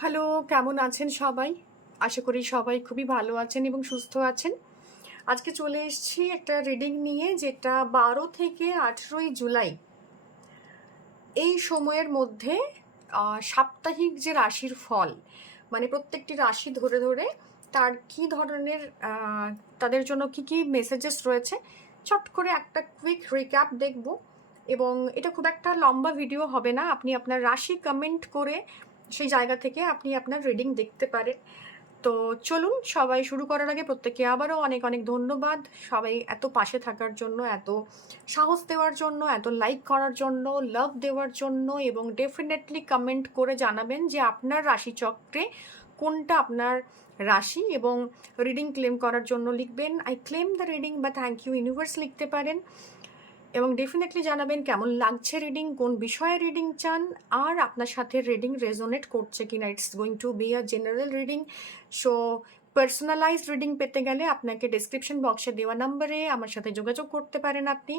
Hello, কেমন আছেন সবাই? আশা করি সবাই খুবই ভালো আছেন এবং সুস্থ আছেন। আজকে চলে এসেছি একটা রিডিং নিয়ে, যেটা 12 থেকে 18ই জুলাই এই সময়ের মধ্যে সাপ্তাহিক যে রাশির ফল, মানে প্রত্যেকটি রাশি ধরে ধরে তার কি ধরনের তাদের জন্য কি কি মেসেজেস রয়েছে, চট করে একটা কুইক রিক্যাপ দেখব। এবং এটা খুব একটা লম্বা ভিডিও হবে না, আপনি আপনার রাশি কমেন্ট করে সেই জায়গা থেকে আপনি আপনার রিডিং দেখতে পারেন। তো চলুন, সবাই শুরু করার আগে প্রত্যেককে আবারও অনেক অনেক ধন্যবাদ। সবাই এত পাশে থাকার জন্য, এত সাহস দেওয়ার জন্য, এত লাইক করার জন্য, লাভ দেওয়ার জন্য, এবং ডেফিনেটলি কমেন্ট করে জানাবেন যে আপনার রাশিচক্রে কোনটা আপনার রাশি, এবং রিডিং ক্লেম করার জন্য লিখবেন আই ক্লেম দ্য রিডিং বা থ্যাংক ইউ ইউনিভার্স লিখতে পারেন। এবং ডেফিনেটলি জানাবেন কেমন লাগছে রিডিং, কোন বিষয়ে রিডিং চান, আর আপনার সাথে রিডিং রেজোনেট করছে কিনা। It's going to be a general reading. So personalised reading পেতে গেলে আপনাকে ডেসক্রিপশন বক্সে দেওয়া নাম্বারে আমার সাথে যোগাযোগ করতে পারেন আপনি।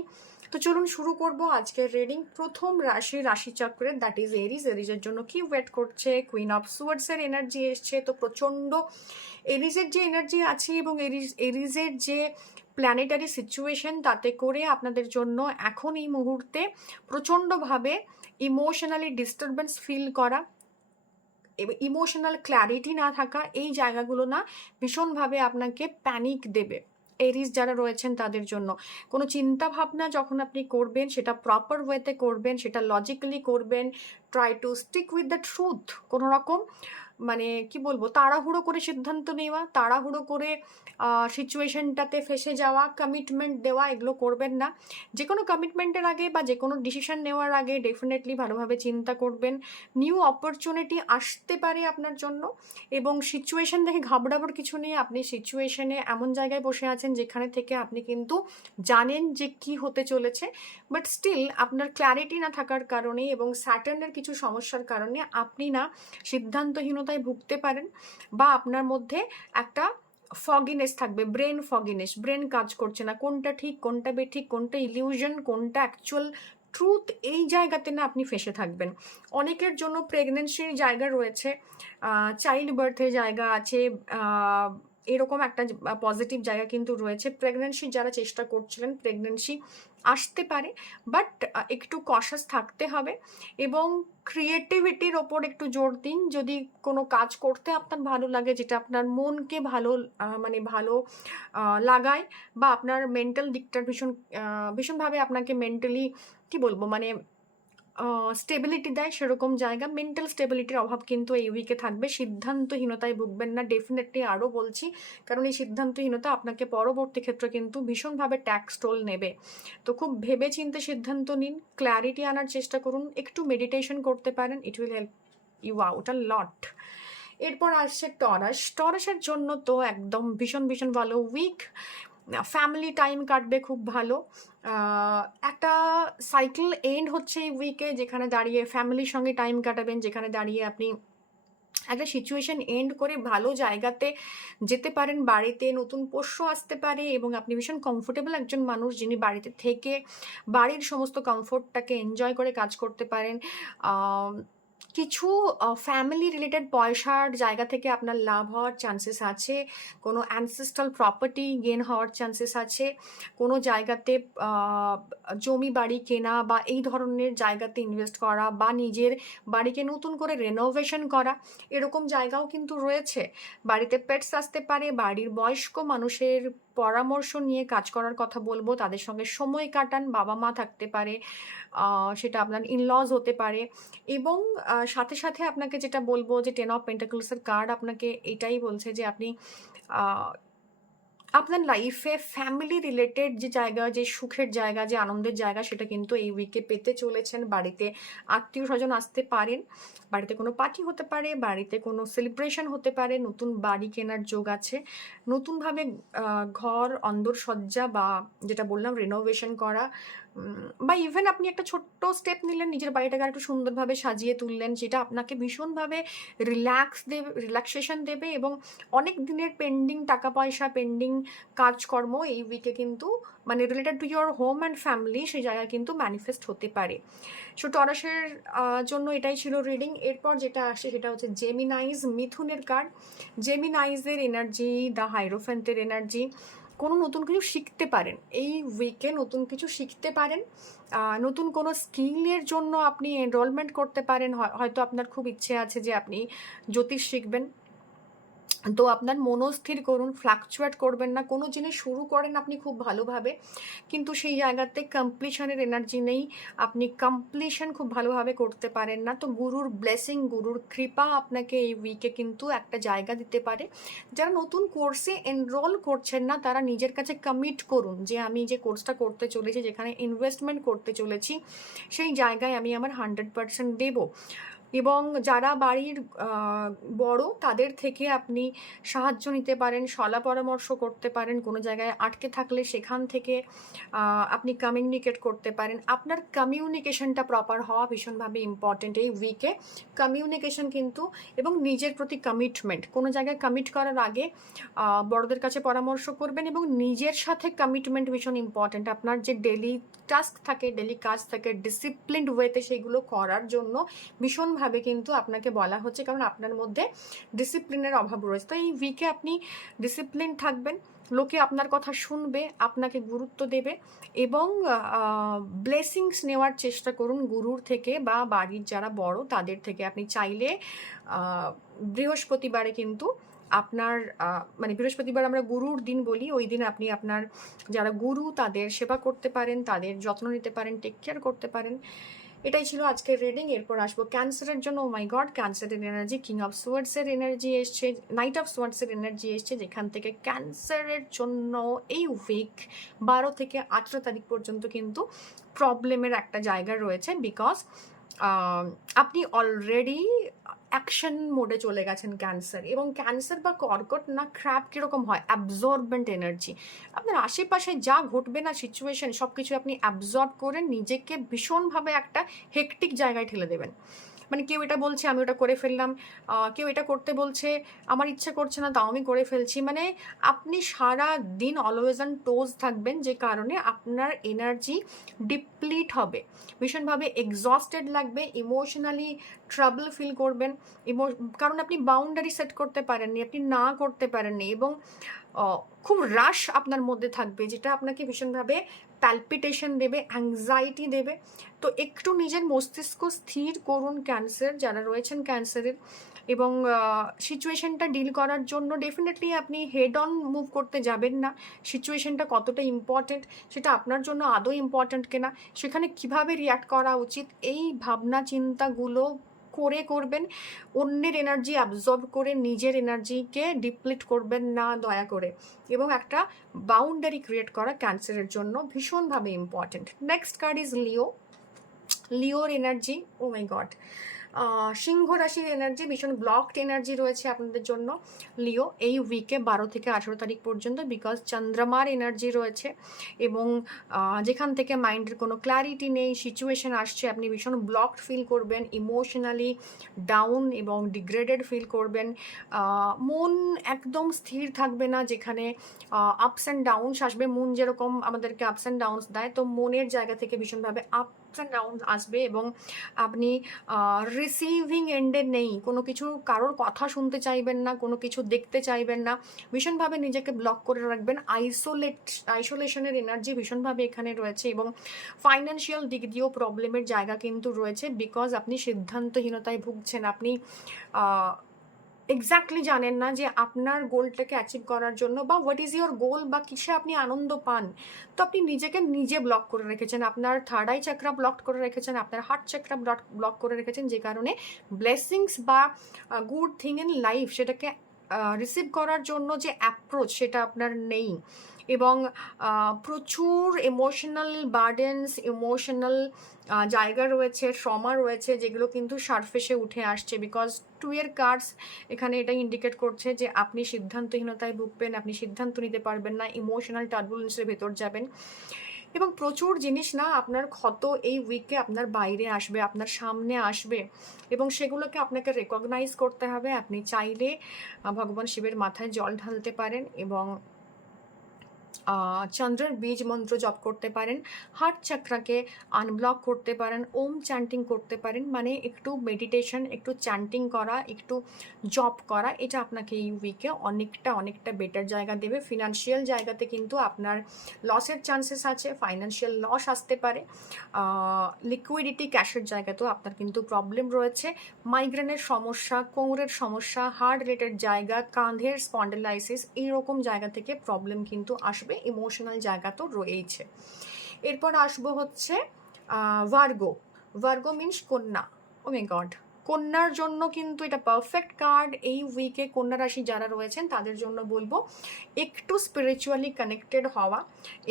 তো চলুন শুরু করব আজকের রিডিং। প্রথম রাশিচক্রের, দ্যাট ইজ এরিজ। এরিজের জন্য কি ওয়েট করছে? কুইন অফ সুয়ার্ডসের এনার্জি এসছে, তো প্রচণ্ড এরিজের যে এনার্জি আছে এবং এরিজের যে প্ল্যানেটারি সিচুয়েশন, তাতে করে আপনাদের জন্য এখন এই মুহূর্তে প্রচণ্ডভাবে ইমোশনালি ডিস্টারবেন্স ফিল করা, ইমোশনাল ক্ল্যারিটি না থাকা, এই জায়গাগুলো না ভীষণভাবে আপনাকে প্যানিক দেবে। এরিস যারা রয়েছেন তাদের জন্য কোনো চিন্তা ভাবনা যখন আপনি করবেন, সেটা প্রপার ওয়েতে করবেন, সেটা লজিক্যালি করবেন। Try to stick with the truth. কোনো রকম মানে কি বলবো, তাড়াহুড়ো করে সিদ্ধান্ত নেওয়া, তাড়াহুড়ো করে সিচুয়েশনটাতে ফেসে যাওয়া, কমিটমেন্ট দেওয়া, এগুলো করবেন না। যে কোনো কমিটমেন্টের আগে বা যে কোনো ডিসিশন নেওয়ার আগে ডেফিনেটলি ভালোভাবে চিন্তা করবেন। নিউ অপরচুনিটি আসতে পারে আপনার জন্য, এবং সিচুয়েশন দেখে ঘাবড়াবার কিছু নেই। আপনি সিচুয়েশনে এমন জায়গায় বসে আছেন যেখানে থেকে আপনি কিন্তু জানেন যে কি হতে চলেছে, বাট স্টিল আপনার ক্ল্যারিটি না থাকার কারণে এবং স্যাটার্নের কিছু সমস্যার কারণে আপনি না সিদ্ধান্তহীনতায় ভুগতে পারেন, বা আপনার মধ্যে একটা ফগিনেস থাকবে, ব্রেন ফগিনেস, ব্রেন কাজ করছে না, কোনটা ঠিক কোনটা বেঠিক, কোনটা ইলিউশন কোনটা অ্যাকচুয়াল ট্রুথ, এই জায়গাতে না আপনি ফেসে থাকবেন। অনেকের জন্য প্রেগনেন্সির জায়গা রয়েছে, চাইল্ড বার্থের জায়গা আছে, এরকম একটা পজিটিভ জায়গা কিন্তু রয়েছে। প্রেগনেন্সির যারা চেষ্টা করছিলেন, প্রেগনেন্সি আসতে পারে, বাট একটু কশাস থাকতে হবে। এবং ক্রিয়েটিভিটির ওপর একটু জোর দিন। যদি কোনো কাজ করতে আপনার ভালো লাগে, যেটা আপনার মনকে ভালো মানে ভালো লাগায়, বা আপনার মেন্টাল দিকটার ভীষণভাবে আপনাকে মেন্টালি কি বলবো মানে স্টেবিলিটি দেয়, সেরকম জায়গা, মেন্টাল স্টেবিলিটির অভাব কিন্তু এই উইকে থাকবে। সিদ্ধান্তহীনতায় ভুগবেন না, ডেফিনেটলি আরও বলছি, কারণ এই সিদ্ধান্তহীনতা আপনাকে পরবর্তী ক্ষেত্রে কিন্তু ভীষণভাবে ট্যাক্স টোল নেবে। তো খুব ভেবে চিন্তে সিদ্ধান্ত নিন, ক্ল্যারিটি আনার চেষ্টা করুন, একটু মেডিটেশন করতে পারেন, it will help you out a lot. এরপর আসছে টরাস। টরাসের জন্য তো একদম ভীষণ ভীষণ ভালো উইক। ফ্যামিলি টাইম কাটবে খুব ভালো। একটা সাইকেল এন্ড হচ্ছে এই উইকে, যেখানে দাঁড়িয়ে ফ্যামিলির সঙ্গে টাইম কাটাবেন, যেখানে দাঁড়িয়ে আপনি একটা সিচুয়েশন এন্ড করে ভালো জায়গাতে যেতে পারেন। বাড়িতে নতুন পোষ্য আসতে পারে এবং আপনি ভীষণ কমফোর্টেবল একজন মানুষ, যিনি বাড়িতে থেকে বাড়ির সমস্ত কমফোর্টটাকে এনজয় করে কাজ করতে পারেন। কিছু ফ্যামিলি রিলেটেড পয়সার জায়গা থেকে আপনার লাভ হওয়ার চান্সেস আছে। কোনো অ্যানসেস্ট্রাল প্রপার্টি গেন হওয়ার চান্সেস আছে। কোনো জায়গাতে জমি বাড়ি কেনা বা এই ধরনের জায়গাতে ইনভেস্ট করা, বা নিজের বাড়িকে নতুন করে রেনোভেশন করা, এরকম জায়গাও কিন্তু রয়েছে। বাড়িতে পেটস আসতে পারে। বাড়ির বয়স্ক মানুষের পরামর্শ নিয়ে কাজ করার কথা বলবো, তাদের সঙ্গে সময় কাটান। বাবা মা থাকতে পারে, সেটা আপনার ইনলজ হতে পারে। এবং সাথে সাথে আপনাকে যেটা বলবো, যে 10 অফ পেন্টাকলসের কার্ড আপনাকে এটাই বলছে যে আপনি আপনার লাইফে ফ্যামিলি রিলেটেড যে জায়গা, যে সুখের জায়গা, যে আনন্দের জায়গা, সেটা কিন্তু এই উইকে পেতে চলেছেন। বাড়িতে আত্মীয় স্বজন আসতে পারেন, বাড়িতে কোনো পার্টি হতে পারে, বাড়িতে কোনো সেলিব্রেশন হতে পারে, নতুন বাড়ি কেনার যোগ আছে, নতুনভাবে ঘর অন্দর সজ্জা বা যেটা বললাম রেনোভেশন করা, বা ইভেন আপনি একটা ছোট্ট স্টেপ নিলেন, নিজের বাড়িটাকে আরেকটু সুন্দরভাবে সাজিয়ে তুললেন, যেটা আপনাকে ভীষণভাবে রিল্যাক্সেশন দেবে এবং অনেক দিনের পেন্ডিং টাকা পয়সা, পেন্ডিং কাজকর্ম এই উইকে কিন্তু মানে related to your home and family সেই জায়গায় কিন্তু ম্যানিফেস্ট হতে পারে। সো টরাসের জন্য এটাই ছিল রিডিং। এরপর যেটা আসে সেটা হচ্ছে জেমিনাইজ, মিথুনের কার্ড। জেমিনাইজের এনার্জি, দ্য হাইরোফ্যান্টের এনার্জি। কোনো নতুন কিছু শিখতে পারেন এই উইকে, নতুন কিছু শিখতে পারেন, নতুন কোনো স্কিলের জন্য আপনি এনরোলমেন্ট করতে পারেন। হয়তো আপনার খুব ইচ্ছে আছে যে আপনি জ্যোতিষ শিখবেন, তো আপনার মনস্থির করুন, ফ্লাকচুয়েট করবেন না। কোনো জিনিস শুরু করেন আপনি খুব ভালোভাবে, কিন্তু সেই জায়গাতে কমপ্লিশনের এনার্জি নেই, আপনি কমপ্লিশন খুব ভালোভাবে করতে পারেন না। তো গুরুর ব্লেসিং, গুরুর কৃপা আপনাকে এই উইকে কিন্তু একটা জায়গা দিতে পারে। যারা নতুন কোর্সে এনরোল করছেন না তারা নিজের কাছে কমিট করুন যে আমি যে কোর্সটা করতে চলেছি, যেখানে ইনভেস্টমেন্ট করতে চলেছি, সেই জায়গায় আমি আমার 100% দেবো। এবং যারা বাড়ির বড় তাদের থেকে আপনি সাহায্য নিতে পারেন, শলা পরামর্শ করতে পারেন, কোনো জায়গায় আটকে থাকলে সেখান থেকে আপনি কমিউনিকেট করতে পারেন। আপনার কমিউনিকেশনটা প্রপার হওয়া ভীষণভাবে ইম্পর্টেন্ট এই উইকে। কমিউনিকেশন কিন্তু এবং নিজের প্রতি কমিটমেন্ট, কোনো জায়গায় কমিট করার আগে বড়দের কাছে পরামর্শ করবেন এবং নিজের সাথে কমিটমেন্ট ভীষণ ইম্পর্টেন্ট। আপনার যে ডেলি টাস্ক থাকে, ডেলি কাজ থাকে, ডিসিপ্লিনড ওয়েতে সেগুলো করার জন্য ভীষণভাবে কিন্তু আপনাকে বলা হচ্ছে, কারণ আপনার মধ্যে ডিসিপ্লিনের অভাব রয়েছে। তো এই উইকে আপনি ডিসিপ্লিন থাকবেন, লোকে আপনার কথা শুনবে, আপনাকে গুরুত্ব দেবে এবং ব্লেসিংস নেওয়ার চেষ্টা করুন গুরুর থেকে বা বাড়ির যারা বড় তাদের থেকে। আপনি চাইলে বৃহস্পতিবারে কিন্তু আপনার মানে বৃহস্পতিবার আমরা গুরুর দিন বলি, ওই দিন আপনি আপনার যারা গুরু তাদের সেবা করতে পারেন, তাদের যত্ন নিতে পারেন, টেক কেয়ার করতে পারেন। এটাই ছিল আজকের রিডিং। এরপর আসবো ক্যান্সারের জন্য। ও মাই গড, ক্যান্সারের এনার্জি, কিং অফ সোয়ার্ডসের এনার্জি এসছে, নাইট অফ সোয়ার্ডসের এনার্জি এসছে, যেখান থেকে ক্যান্সারের জন্য এই উইক 12 থেকে 18 তারিখ পর্যন্ত কিন্তু প্রবলেমের একটা জায়গা রয়েছে। বিকজ আপনি অলরেডি অ্যাকশন মোডে চলে গেছেন ক্যান্সার। এবং ক্যান্সার বা কর্কট না ক্র্যাপ কীরকম হয়, অ্যাবজর্বেন্ট এনার্জি। আপনার আশেপাশে যা ঘটবে না সিচুয়েশন সব কিছু আপনি অ্যাবজর্ব করে নিজেকে ভীষণভাবে একটা হেকটিক জায়গায় ঠেলে দেবেন। মানে কেউ এটা বলছে আমি ওটা করে ফেললাম, কেউ এটা করতে বলছে আমার ইচ্ছে করছে না তাও আমি করে ফেলছি। মানে আপনি সারা দিন অলওয়েজ অন টোজ থাকবেন, যে কারণে আপনার এনার্জি ডিপ্লিট হবে, ভীষণভাবে এক্সস্টেড লাগবে, ইমোশনালি ট্রাবল ফিল করবেন। কারণ আপনি বাউন্ডারি সেট করতে পারেননি, আপনি না করতে পারেননি এবং খুব রাশ আপনার মধ্যে থাকবে, যেটা আপনাকে ভীষণভাবে প্যালপিটেশন দেবে, অ্যাংজাইটি দেবে। তো একটু নিজের মস্তিষ্ক স্থির করুন ক্যান্সার যারা রয়েছেন ক্যান্সারের, এবং সিচুয়েশনটা ডিল করার জন্য ডেফিনেটলি আপনি হেড অন মুভ করতে যাবেন না। সিচুয়েশনটা কতটা ইম্পর্টেন্ট, সেটা আপনার জন্য আদৌ ইম্পর্টেন্ট কিনা, সেখানে কিভাবে রিয়াক্ট করা উচিত, এই ভাবনা চিন্তাগুলো করে করবেন। অন্যের এনার্জি অ্যাবজর্ব করে নিজের এনার্জিকে ডিপ্লিট করবেন না দয়া করে। এবং একটা বাউন্ডারি ক্রিয়েট করা ক্যান্সারের জন্য ভীষণভাবে ইম্পর্টেন্ট। নেক্সট কার্ড ইজ লিও। লিওর এনার্জি, ও মাই গড, সিংহ রাশির এনার্জি, ভীষণ ব্লকড এনার্জি রয়েছে আপনাদের জন্য লিও এই উইকে 12 থেকে 18 তারিখ পর্যন্ত। বিকজ চন্দ্রমার এনার্জি রয়েছে এবং যেখান থেকে মাইন্ডের কোনো ক্ল্যারিটি নেই, সিচুয়েশন আসছে আপনি ভীষণ ব্লকড ফিল করবেন, ইমোশনালি ডাউন এবং ডিগ্রেডেড ফিল করবেন, মন একদম স্থির থাকবে না, যেখানে আপস অ্যান্ড ডাউনস আসবে। মন যেরকম আমাদেরকে আপস অ্যান্ড ডাউনস দেয়, তো মনের জায়গা থেকে ভীষণভাবে আপস অ্যান্ড ডাউনস আসবে এবং আপনি রিসিভিং এন্ডে নেই, কোনো কিছু কারোর কথা শুনতে চাইবেন না, কোনো কিছু দেখতে চাইবেন না, ভীষণভাবে নিজেকে ব্লক করে রাখবেন। আইসোলেশনের এনার্জি ভীষণভাবে এখানে রয়েছে এবং ফাইন্যান্সিয়াল দিক দিয়েও প্রবলেমের জায়গা কিন্তু রয়েছে। বিকজ আপনি সিদ্ধান্তহীনতায় ভুগছেন, আপনি এক্স্যাক্টলি জানেন না যে আপনার গোলটাকে অ্যাচিভ করার জন্য বা হোয়াট ইজ ইয়োর গোল বা কিসে আপনি আনন্দ পান। তো আপনি নিজেকে নিজে ব্লক করে রেখেছেন, আপনার থার্ড আই চাকরা ব্লক করে রেখেছেন, আপনার হার্ট চাকরা ব্লক করে রেখেছেন, যে কারণে ব্লেসিংস বা গুড থিং ইন লাইফ সেটাকে রিসিভ করার জন্য যে অ্যাপ্রোচ সেটা আপনার নেই। এবং প্রচুর ইমোশনাল বার্ডেন্স, ইমোশনাল জায়গা রয়েছে, ট্রমা রয়েছে, যেগুলো কিন্তু সারফেসে উঠে আসছে। বিকজ 2 এর কার্ডস এখানে এটা ইন্ডিকেট করছে যে আপনি সিদ্ধান্তহীনতায় ভুগবেন, আপনি সিদ্ধান্ত নিতে পারবেন না, ইমোশনাল টার্বুলেন্সের ভেতর যাবেন। এবং প্রচুর জিনিস না আপনার ক্ষত এই উইকে আপনার বাইরে আসবে, আপনার সামনে আসবে, এবং সেগুলোকে আপনাকে রেকগনাইজ করতে হবে। আপনি চাইলে ভগবান শিবের মাথায় জল ঢালতে পারেন এবং চন্দ্রের বীজ মন্ত্র জপ করতে পারেন, হার্ট চাক্রাকে আনব্লক করতে পারেন, ওম চ্যান্টিং করতে পারেন, মানে একটু মেডিটেশন, একটু চ্যান্টিং করা, একটু জপ করা, এটা আপনাকে এই উইকে অনেকটা বেটার জায়গা দেবে। ফিনান্সিয়াল জায়গাতে কিন্তু আপনার লসের চান্সেস আছে, ফাইন্যান্সিয়াল লস আসতে পারে। লিকুইডিটি ক্যাশের জায়গাতেও আপনার কিন্তু প্রবলেম রয়েছে। মাইগ্রেনের সমস্যা, কোমরের সমস্যা, হার্ট রিলেটেড জায়গা, কাঁধের স্পন্ডেলাইসিস, এইরকম জায়গা থেকে প্রবলেম কিন্তু আসবে। ইমোশনাল জায়গা তো রয়েইছে। এরপর আসবো হচ্ছে ভার্গো। ভার্গো মিনস কন্যা। ও মাই গড, কন্যার জন্য কিন্তু এটা পারফেক্ট কার্ড। এই উইকে কন্যা রাশি যারা রয়েছেন তাদের জন্য বলবো একটু স্পিরিচুয়ালি কানেক্টেড হওয়া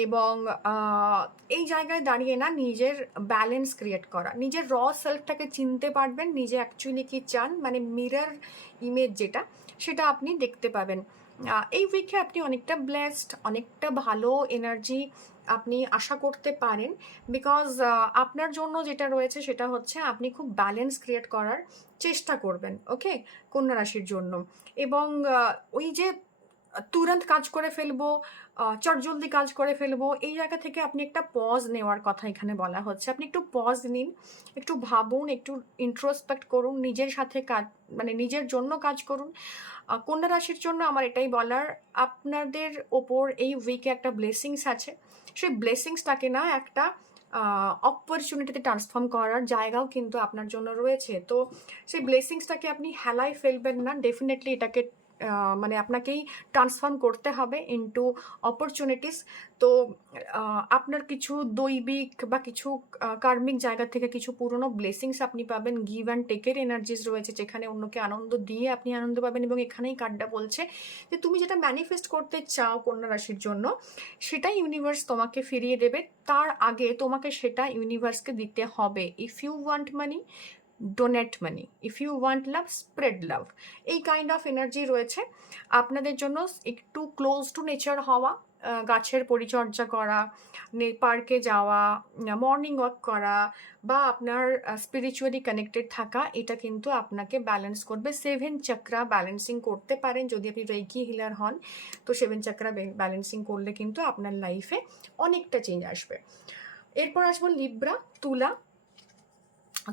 এবং এই জায়গায় দাঁড়িয়ে না নিজের ব্যালেন্স ক্রিয়েট করা, নিজের র সেলফটাকে চিনতে পারবেন, নিজে অ্যাকচুয়ালি কি চান, মানে মিরর ইমেজ যেটা, সেটা আপনি দেখতে পাবেন। এই উইকে আপনি অনেকটা ব্লেসড, অনেকটা ভালো এনার্জি আপনি আশা করতে পারেন। বিকজ আপনার জন্য যেটা রয়েছে সেটা হচ্ছে আপনি খুব ব্যালেন্স ক্রিয়েট করার চেষ্টা করবেন, ওকে, কন্যা রাশির জন্য। এবং ওই যে তুরন্ত কাজ করে ফেলবো, চটজলদি কাজ করে ফেলবো, এই জায়গা থেকে আপনি একটা পজ নেওয়ার কথা এখানে বলা হচ্ছে। আপনি একটু পজ নিন, একটু ভাবুন, একটু ইন্ট্রোস্পেক্ট করুন, নিজের সাথে কাজ, মানে নিজের জন্য কাজ করুন। কন্যা রাশির জন্য আমার এটাই বলার, আপনাদের ওপর এই উইকে একটা ব্লেসিংস আছে। সেই ব্লেসিংসটাকে না একটা অপরচুনিটিতে ট্রান্সফর্ম করার জায়গাও কিন্তু আপনার জন্য রয়েছে। তো সেই ব্লেসিংসটাকে আপনি হেলায় ফেলবেন না, ডেফিনেটলি এটাকে মানে আপনাকেই ট্রান্সফর্ম করতে হবে ইনটু অপরচুনিটিস। তো আপনার কিছু দৈবিক বা কিছু কার্মিক জায়গা থেকে কিছু পুরনো ব্লেসিংস আপনি পাবেন। গিভ অ্যান্ড টেকের এনার্জিস রয়েছে, যেখানে অন্যকে আনন্দ দিয়ে আপনি আনন্দ পাবেন। এবং এখানেই কার্ডটা বলছে যে তুমি যেটা ম্যানিফেস্ট করতে চাও কন্যা রাশির জন্য, সেটা ইউনিভার্স তোমাকে ফিরিয়ে দেবে। তার আগে তোমাকে সেটা ইউনিভার্সকে দিতে হবে। If you want money, donate money, if you want love, spread love. এই কাইন্ড অফ এনার্জি রয়েছে আপনাদের জন্য। একটু ক্লোজ টু নেচার হওয়া, গাছের পরিচর্যা করা, পার্কে যাওয়া, মর্নিং ওয়াক করা, বা আপনার স্পিরিচুয়ালি কানেক্টেড থাকা, এটা কিন্তু আপনাকে ব্যালেন্স করবে। 7 চক্রা ব্যালেন্সিং করতে পারেন যদি আপনি রেকি হিলার হন। তো 7 চক্রা ব্যালেন্সিং করলে কিন্তু আপনার লাইফে অনেকটা চেঞ্জ আসবে। এরপর আসবো লিব্রা, তুলা।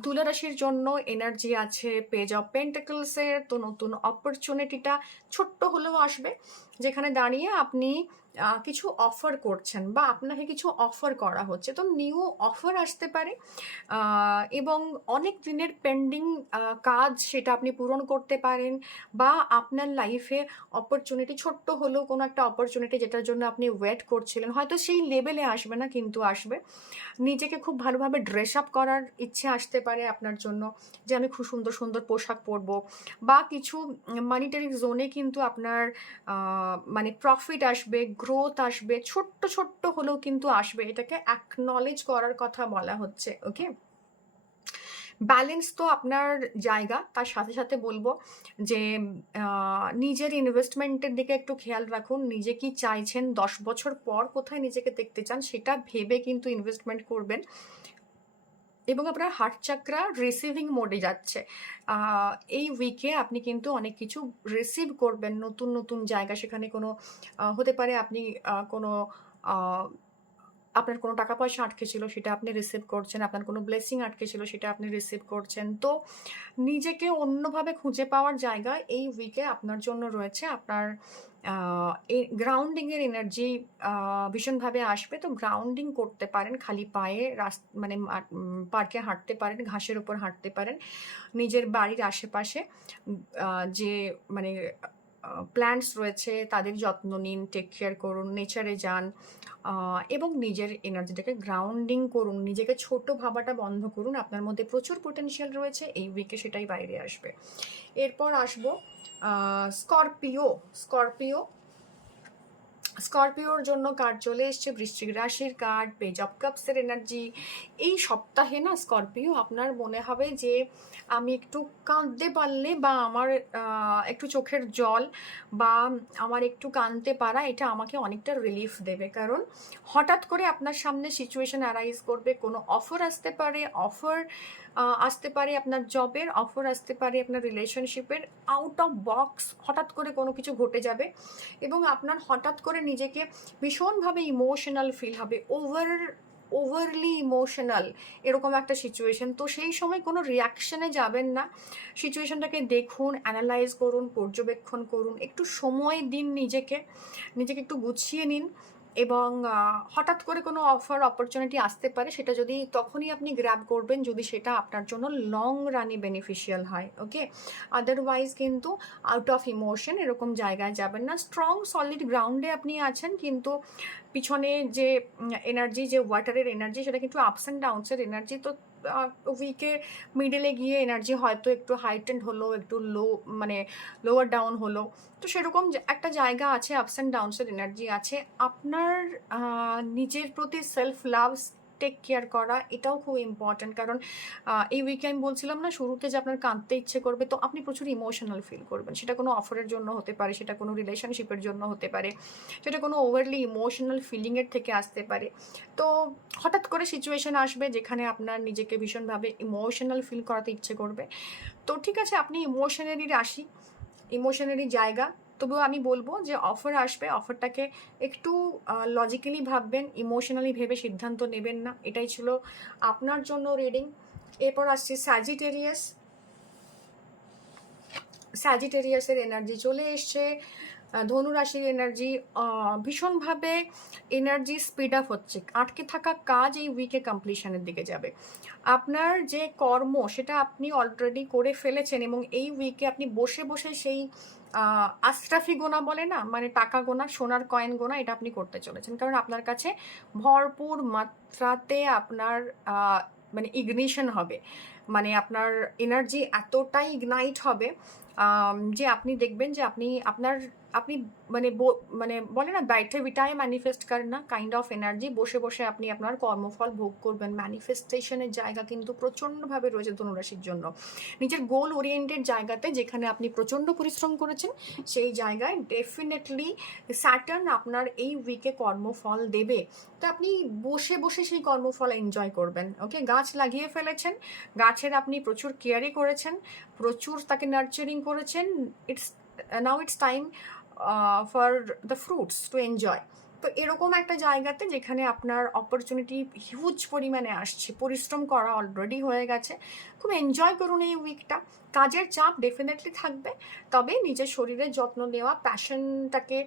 তুলা রাশির জন্য এনার্জি আছে পেজ অফ পেন্টাকলসের। তো নতুন অপরচুনিটিটা ছোট্ট হলেও আসবে, যেখানে দাঁড়িয়ে আপনি কিছু অফার করছেন বা আপনাকে কিছু অফার করা হচ্ছে। তো নিউ অফার আসতে পারে এবং অনেক দিনের পেন্ডিং কাজ সেটা আপনি পূরণ করতে পারেন। বা আপনার লাইফে অপরচুনিটি, ছোট্ট হলেও কোনো একটা অপরচুনিটি যেটার জন্য আপনি ওয়েট করছিলেন, হয়তো সেই লেভেলে আসবে না কিন্তু আসবে। নিজেকে খুব ভালোভাবে ড্রেস আপ করার ইচ্ছে আসতে পারে আপনার জন্য, যে আমি খুব সুন্দর সুন্দর পোশাক পরবো। বা কিছু মানিটারি জোনে কিন্তু আপনার মানে প্রফিট আসবে, গ্রোথ আসবে, ছোট্ট ছোট্ট হলেও কিন্তু আসবে। এটাকে অ্যাকনলেজ করার কথা বলা হচ্ছে, ওকে। ব্যালেন্স তো আপনার জায়গা, তার সাথে সাথে বলবো যে নিজের ইনভেস্টমেন্টের দিকে একটু খেয়াল রাখুন। নিজে কি চাইছেন, 10 বছর পর কোথায় নিজেকে দেখতে চান, সেটা ভেবে কিন্তু ইনভেস্টমেন্ট করবেন। এবং আপনার হার্ট চাকরা রিসিভিং মোডে যাচ্ছে। এই উইকে আপনি কিন্তু অনেক কিছু রিসিভ করবেন, নতুন নতুন জায়গা। সেখানে কোনো হতে পারে আপনি কোনো আপনার কোনো টাকা পয়সা আটকে ছিল, সেটা আপনি রিসিভ করছেন। আপনার কোনো ব্লেসিং আটকে ছিল, সেটা আপনি রিসিভ করছেন। তো নিজেকে অন্যভাবে খুঁজে পাওয়ার জায়গা এই উইকে আপনার জন্য রয়েছে। আপনার এই গ্রাউন্ডিংয়ের এনার্জি ভীষণভাবে আসবে। তো গ্রাউন্ডিং করতে পারেন খালি পায়ে, মানে পার্কে হাঁটতে পারেন, ঘাসের উপর হাঁটতে পারেন। নিজের বাড়ির আশেপাশে যে মানে প্ল্যান্টস রয়েছে তাদের যত্ন নিন, টেক কেয়ার করুন, নেচারে যান এবং নিজের এনার্জিটাকে গ্রাউন্ডিং করুন। নিজেকে ছোট ভাবাটা বন্ধ করুন। আপনার মধ্যে প্রচুর পোটেনশিয়াল রয়েছে, এই উইকে সেটাই বাইরে আসবে। এরপর আসবো স্করপিও। স্করপিও স্করপিওর জন্য কার্ড চলে এসছে, বৃশ্চিক রাশির কার্ড, পেজ অফ কাপসের এনার্জি। এই সপ্তাহে না স্করপিও আপনার মনে হবে যে আমি একটু কাঁদতে পারলে বা আমার একটু চোখের জল বা আমার একটু কাঁদতে পারা এটা আমাকে অনেকটা রিলিফ দেবে। কারণ হঠাৎ করে আপনার সামনে সিচুয়েশন অ্যারাইজ করবে, কোনো অফার আসতে পারে, আসতে পারে আপনার জবের অফার, আসতে পারে আপনার রিলেশনশিপের, আউট অফ বক্স হঠাৎ করে কোনো কিছু ঘটে যাবে এবং আপনার হঠাৎ করে নিজেকে ভীষণভাবে ইমোশনাল ফিল হবে, ওভারলি ইমোশনাল, এরকম একটা সিচুয়েশন। তো সেই সময় কোনো রিয়াকশনে যাবেন না, সিচুয়েশনটাকে দেখুন, অ্যানালাইজ করুন, পর্যবেক্ষণ করুন, একটু সময় দিন নিজেকে, নিজেকে একটু গুছিয়ে নিন এবং হঠাৎ করে কোনো অফার অপরচুনিটি আসতে পারে, সেটা যদি তখনই আপনি গ্র্যাব করবেন যদি সেটা আপনার জন্য লং রানে বেনিফিশিয়াল হয়। ওকে, আদারওয়াইজ কিন্তু আউট অফ ইমোশন এরকম জায়গায় যাবেন না। স্ট্রং সলিড গ্রাউন্ডে আপনি আছেন, কিন্তু পিছনে যে এনার্জি, যে ওয়াটারের এনার্জি, সেটা কিন্তু আপস অ্যান্ড ডাউনসের এনার্জি। তো উইকে মিডলে গিয়ে এনার্জি হয়তো একটু হাইটেন্ড হলো, একটু লো, মানে লোয়ার ডাউন হলো। তো সেরকম একটা জায়গা আছে, আপস অ্যান্ড ডাউনসের এনার্জি আছে। আপনার নিজের প্রতি সেলফ লাভ, টেক কেয়ার করা, এটাও খুব ইম্পর্ট্যান্ট। কারণ এই উইকে আমি বলছিলাম না শুরুতে যে আপনার কাঁদতে ইচ্ছে করবে, তো আপনি প্রচুর ইমোশনাল ফিল করবেন। সেটা কোনো অফারের জন্য হতে পারে, সেটা কোনো রিলেশনশিপের জন্য হতে পারে, সেটা কোনো ওভারলি ইমোশনাল ফিলিংয়ের থেকে আসতে পারে। তো হঠাৎ করে সিচুয়েশন আসবে যেখানে আপনার নিজেকে ভীষণভাবে ইমোশনাল ফিল করাতে ইচ্ছে করবে। তো ঠিক আছে, আপনি ইমোশনালি রাশি, ইমোশনালি জায়গা, তবুও আমি বলবো যে অফার আসবে, অফারটাকে একটু লজিক্যালি ভাববেন, ইমোশনালি ভেবে সিদ্ধান্ত নেবেন না। এটাই ছিল আপনার জন্য রিডিং। এরপর আসছে স্যাজিটেরিয়াস। স্যাজিটেরিয়াসের এনার্জি চলে এসছে, ধনুরাশির এনার্জি। ভীষণভাবে এনার্জি স্পিড আপ হচ্ছে, আটকে থাকা কাজ এই উইকে কমপ্লিশনের দিকে যাবে। আপনার যে কর্ম সেটা আপনি অলরেডি করে ফেলেছেন এবং এই উইকে আপনি বসে বসে সেই আশরাফি গোনা বলে না, মানে টাকা গোনা, সোনার কয়েন গোনা, এটা আপনি করতে চলেছেন। কারণ আপনার কাছে ভরপুর মাত্রাতে আপনার মানে ইগনিশন হবে, মানে আপনার এনার্জি এতটাই ইগনাইট হবে যে আপনি দেখবেন যে আপনি মানে মানে বলে না ব্যাইঠে বিটায় ম্যানিফেস্ট করেন না, কাইন্ড অফ এনার্জি। বসে বসে আপনি আপনার কর্মফল ভোগ করবেন। ম্যানিফেস্টেশনের জায়গা কিন্তু প্রচণ্ডভাবে রয়েছে ধনুরাশির জন্য। নিজের গোল ওরিয়েন্টেড জায়গাতে যেখানে আপনি প্রচণ্ড পরিশ্রম করেছেন, সেই জায়গায় ডেফিনেটলি স্যাটার্ন আপনার এই উইকে কর্মফল দেবে। তো আপনি বসে বসে সেই কর্মফল এনজয় করবেন। ওকে, গাছ লাগিয়ে ফেলেছেন, গাছের আপনি প্রচুর কেয়ারই করেছেন, প্রচুর তাকে নার্চারিং করেছেন। Now it's time for the fruits to enjoy. তো এরকম একটা জায়গাতে যেখানে আপনার অপরচুনিটি হিউজ পরিমাণে আসছে, পরিশ্রম করা অলরেডি হয়ে গেছে, খুব এনজয় করুন এই উইকটা। কাজের চাপ ডেফিনেটলি থাকবে, তবে নিজের শরীরের যত্ন নেওয়া, প্যাশনটাকে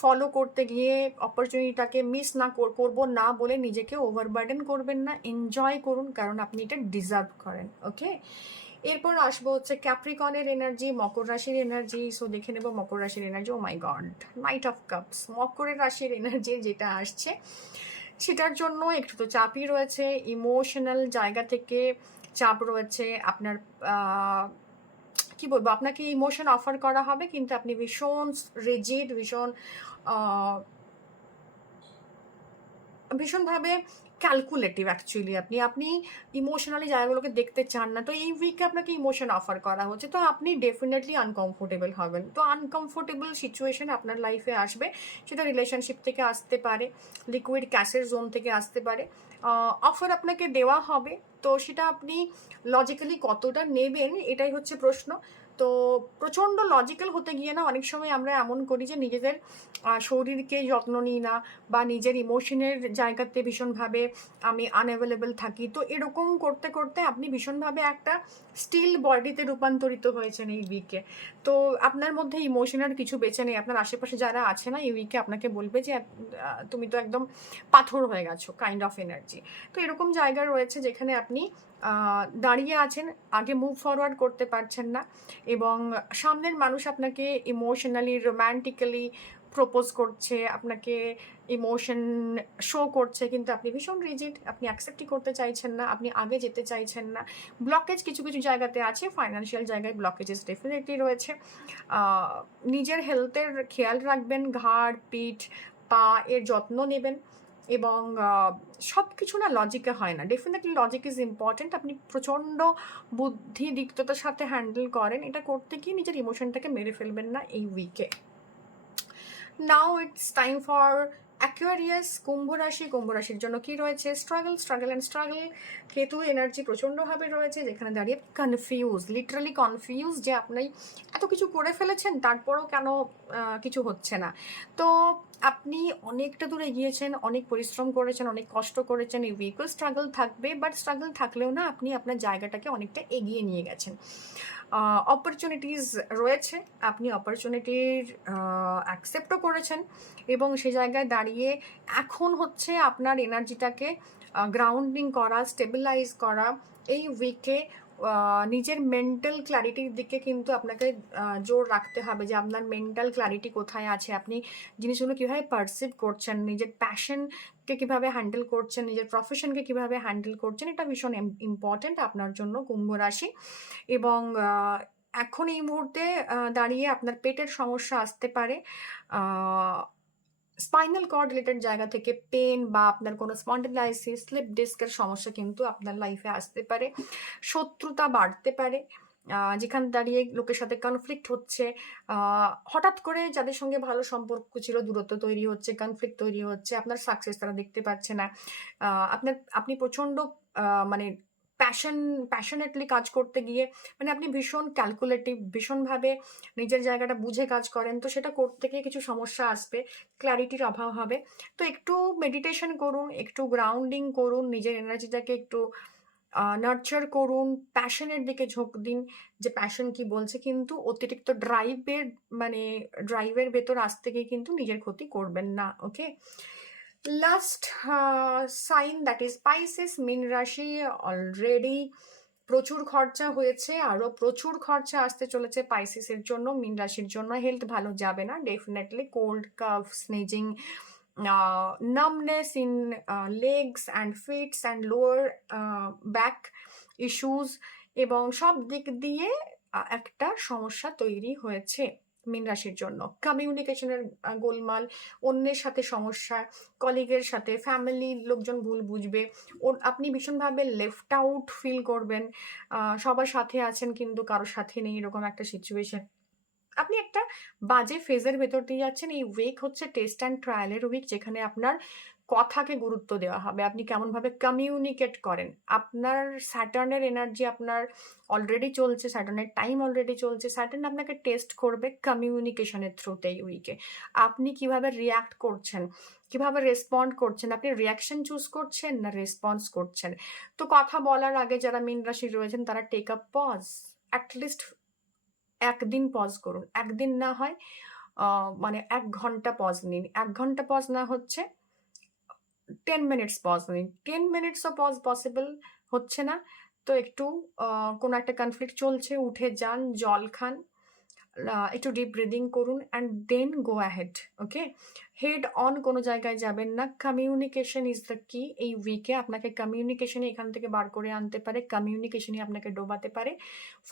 ফলো করতে গিয়ে অপরচুনিটিটাকে মিস না করবো না বলে নিজেকে ওভারবার্ডেন করবেন না, এনজয় করুন, কারণ আপনি এটা ডিজার্ভ করেন। ওকে, এরপর আসবো হচ্ছে ক্যাপ্রিকনের এনার্জি, মকর রাশির এনার্জি। সো দেখে নেবো মকর রাশির energy. Oh my god, knight of cups. মকরের রাশির এনার্জি যেটা আসছে সেটার জন্য একটু তো চাপই রয়েছে, ইমোশনাল জায়গা থেকে চাপ রয়েছে। আপনার কি বলবো, আপনাকে ইমোশন অফার করা হবে, কিন্তু আপনি ভীষণ রিজিড, ভীষণভাবে ক্যালকুলেটিভ অ্যাকচুয়ালি। আপনি ইমোশনালি জায়গাগুলোকে দেখতে চান না। তো এই উইকে আপনাকে ইমোশন অফার করা হচ্ছে, তো আপনি ডেফিনেটলি আনকমফোর্টেবল হবেন। তো আনকমফোর্টেবল সিচুয়েশন আপনার লাইফে আসবে, সেটা রিলেশনশিপ থেকে আসতে পারে, লিকুইড ক্যাশের জোন থেকে আসতে পারে। অফার আপনাকে দেওয়া হবে, তো সেটা আপনি লজিক্যালি কতটা নেবেন এটাই হচ্ছে প্রশ্ন। তো প্রচণ্ড লজিক্যাল হতে গিয়ে না অনেক সময় আমরা এমন করি যে নিজেদের শরীরকে যত্ন নিই না, বা নিজের ইমোশনের জায়গাতে ভীষণভাবে আমি আনঅ্যাভেলেবল থাকি। তো এরকম করতে করতে আপনি ভীষণভাবে একটা স্টিল বডিতে রূপান্তরিত হয়েছেন এই উইকে। তো আপনার মধ্যে ইমোশনের কিছু বেঁচে নেই। আপনার আশেপাশে যারা আছে না, এই উইকে আপনাকে বলবে যে তুমি তো একদম পাথর হয়ে গেছো, কাইন্ড অফ এনার্জি। তো এরকম জায়গা রয়েছে যেখানে আপনি দাঁড়িয়ে আছেন, আগে মুভ ফরওয়ার্ড করতে পারছেন না, এবং সামনের মানুষ আপনাকে ইমোশনালি, রোম্যান্টিক্যালি প্রপোজ করছে, আপনাকে ইমোশন শো করছে, কিন্তু আপনি ভীষণ রিজিড, আপনি অ্যাকসেপ্টই করতে চাইছেন না, আপনি আগে যেতে চাইছেন না। ব্লকেজ কিছু কিছু জায়গাতে আছে, ফাইন্যান্সিয়াল জায়গায় ব্লকেজেস ডেফিনেটলি রয়েছে। নিজের হেলথের খেয়াল রাখবেন, ঘাড়, পিঠ, পা এর যত্ন নেবেন এবং সব কিছু না লজিকে হয় না, ডেফিনেটলি লজিক ইজ ইম্পর্টেন্ট। আপনি প্রচণ্ড বুদ্ধি দিক্ততার সাথে হ্যান্ডেল করেন, এটা করতে গিয়ে নিজের ইমোশনটাকে মেরে ফেলবেন না এই উইকে। Now it's time for Aquarius, কুম্ভ রাশি। কুম্ভ রাশির জন্য কি রয়েছে? Struggle and struggle. Ketu energy প্রচণ্ডভাবে রয়েছে, যেখানে দাঁড়িয়ে কনফিউজ, লিটারালি কনফিউজ যে আপনি এত কিছু করে ফেলেছেন তারপরেও কেন কিছু হচ্ছে না। তো আপনি অনেকটা দূর এগিয়েছেন, অনেক পরিশ্রম করেছেন, অনেক কষ্ট করেছেন, এই উইকেও স্ট্রাগল থাকবে, বাট স্ট্রাগল থাকলেও না আপনি আপনার জায়গাটাকে অনেকটা এগিয়ে নিয়ে গেছেন। অপরচুনিটিস রয়েছে, আপনি অপরচুনিটির অ্যাকসেপ্টও করেছেন এবং সে জায়গায় দাঁড়িয়ে এখন হচ্ছে আপনার এনার্জিটাকে গ্রাউন্ডিং করা, স্টেবিলাইজ করা। এই উইকে নিজের মেন্টাল ক্ল্যারিটির দিকে কিন্তু আপনাকে জোর রাখতে হবে, যে আপনার মেন্টাল ক্ল্যারিটি কোথায় আছে, আপনি জিনিসগুলো কীভাবে পারসিভ করছেন, নিজের প্যাশনকে কীভাবে হ্যান্ডেল করছেন, নিজের প্রফেশনকে কীভাবে হ্যান্ডেল করছেন, এটা ভীষণ ইম্পর্ট্যান্ট আপনার জন্য কুম্ভ রাশি। এবং এখন এই মুহূর্তে দাঁড়িয়ে আপনার পেটের সমস্যা আসতে পারে, স্পাইনাল কর্ড রিলেটেড জায়গা থেকে পেন বা আপনার কোনো স্পন্ডিলাইসিস, স্লিপ ডিস্কের সমস্যা কিন্তু আপনার লাইফে আসতে পারে। শত্রুতা বাড়তে পারে, যেখানে দাঁড়িয়ে লোকের সাথে কনফ্লিক্ট হচ্ছে, হঠাৎ করে যাদের সঙ্গে ভালো সম্পর্ক ছিল দূরত্ব তৈরি হচ্ছে, কনফ্লিক্ট তৈরি হচ্ছে, আপনার সাকসেস তারা দেখতে পাচ্ছে না। আপনি প্রচণ্ড মানে প্যাশনেটলি কাজ করতে গিয়ে, মানে আপনি ভীষণ ক্যালকুলেটিভ, ভীষণভাবে নিজের জায়গাটা বুঝে কাজ করেন, তো সেটা করতে গিয়ে কিছু সমস্যা আসবে, ক্ল্যারিটির অভাব হবে। তো একটু মেডিটেশন করুন, একটু গ্রাউন্ডিং করুন, নিজের এনার্জিটাকে একটু নার্চার করুন, প্যাশনের দিকে ঝোঁক দিন, যে প্যাশন কি বলছে, কিন্তু অতিরিক্ত ড্রাইভের ভেতর আসতে গিয়ে কিন্তু নিজের ক্ষতি করবেন না। Okay, last sign that is Pisces, মীন রাশি। অলরেডি প্রচুর খরচা হয়েছে, আরও প্রচুর খরচা আসতে চলেছে পাইসিসের জন্য। মীন রাশির জন্য হেলথ ভালো যাবে না, definitely cold, cough, sneezing, numbness in legs and feet and lower back issues, এবং সব দিক দিয়ে একটা সমস্যা তৈরি হয়েছে মীন রাশির জন্য। কমিউনিকেশনের গোলমাল, অন্যের সাথে সমস্যা, কলিগের সাথে, ফ্যামিলির লোকজন ভুল বুঝবে, আপনি ভীষণভাবে লেফট আউট ফিল করবেন, সবার সাথে আছেন কিন্তু কারোর সাথে নেই, এরকম একটা সিচুয়েশন। আপনি একটা বাজে ফেজের ভেতর দিয়ে যাচ্ছেন। এই উইক হচ্ছে টেস্ট অ্যান্ড ট্রায়ালের উইক, যেখানে আপনার কথাকে গুরুত্ব দেওয়া হবে, আপনি কেমনভাবে কমিউনিকেট করেন। আপনার স্যাটার্নের এনার্জি আপনার অলরেডি চলছে, স্যাটার্নের টাইম অলরেডি চলছে, স্যাটার্ন আপনাকে টেস্ট করবে কমিউনিকেশনের থ্রুতে এই উইকে। আপনি কিভাবে রিয়াক্ট করছেন, কিভাবে রেসপন্ড করছেন, আপনি রিয়াকশন চুজ করছেন না রেসপন্স করছেন। তো কথা বলার আগে যারা মীন রাশি রয়েছেন তারা টেক আ পজ, অ্যাটলিস্ট একদিন পজ করুন, একদিন না হয় মানে 1 ঘন্টা পজ নিন, 1 ঘন্টা পজ না হচ্ছে 10 মিনিটস পজ নিন। 10 মিনিটসও পজ পসিবল হচ্ছে না, তো একটু কোনো একটা কনফ্লিক্ট চলছে, উঠে যান, জল খান, একটু ডিপ ব্রিদিং করুন and then go ahead. Okay, হেড অন কোনো জায়গায় যাবেন না। কমিউনিকেশন ইজ দ্য কি। এই উইকে আপনাকে কমিউনিকেশনে এখান থেকে বার করে আনতে পারে, কমিউনিকেশনই আপনাকে ডোবাতে পারে।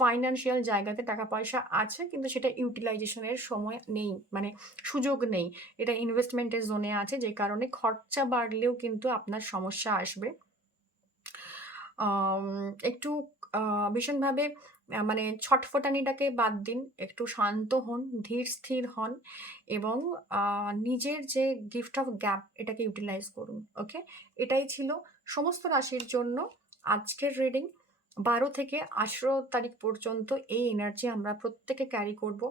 ফাইন্যান্সিয়াল জায়গাতে টাকা পয়সা আছে, কিন্তু সেটা ইউটিলাইজেশনের সময় নেই, মানে সুযোগ নেই, এটা ইনভেস্টমেন্টের জোনে আছে, যে কারণে খরচা বাড়লেও কিন্তু আপনার সমস্যা আসবে। একটু ভীষণভাবে মানে ছটফটানিটাকে বাদ দিন, একটু শান্ত হন, ধীর স্থির হন এবং নিজের যে গিফট অফ গ্যাপ এটাকে ইউটিলাইজ করুন। ওকে, এটাই ছিল সমস্ত রাশির জন্য আজকের রিডিং। 12 থেকে 18 তারিখ পর্যন্ত এই এনার্জি আমরা প্রত্যেকে ক্যারি করব।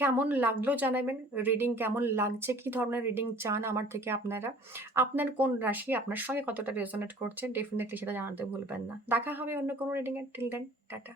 কেমন লাগলো জানাবেন, রিডিং কেমন লাগছে, কি ধরনের রিডিং চান আমার থেকে আপনারা, আপনার কোন রাশি আপনার সঙ্গে কতটা রেজোনেট করছে, ডেফিনেটলি সেটা জানাতে ভুলবেন না। দেখা হবে অন্য কোনো রিডিংয়ে। Till then, tata.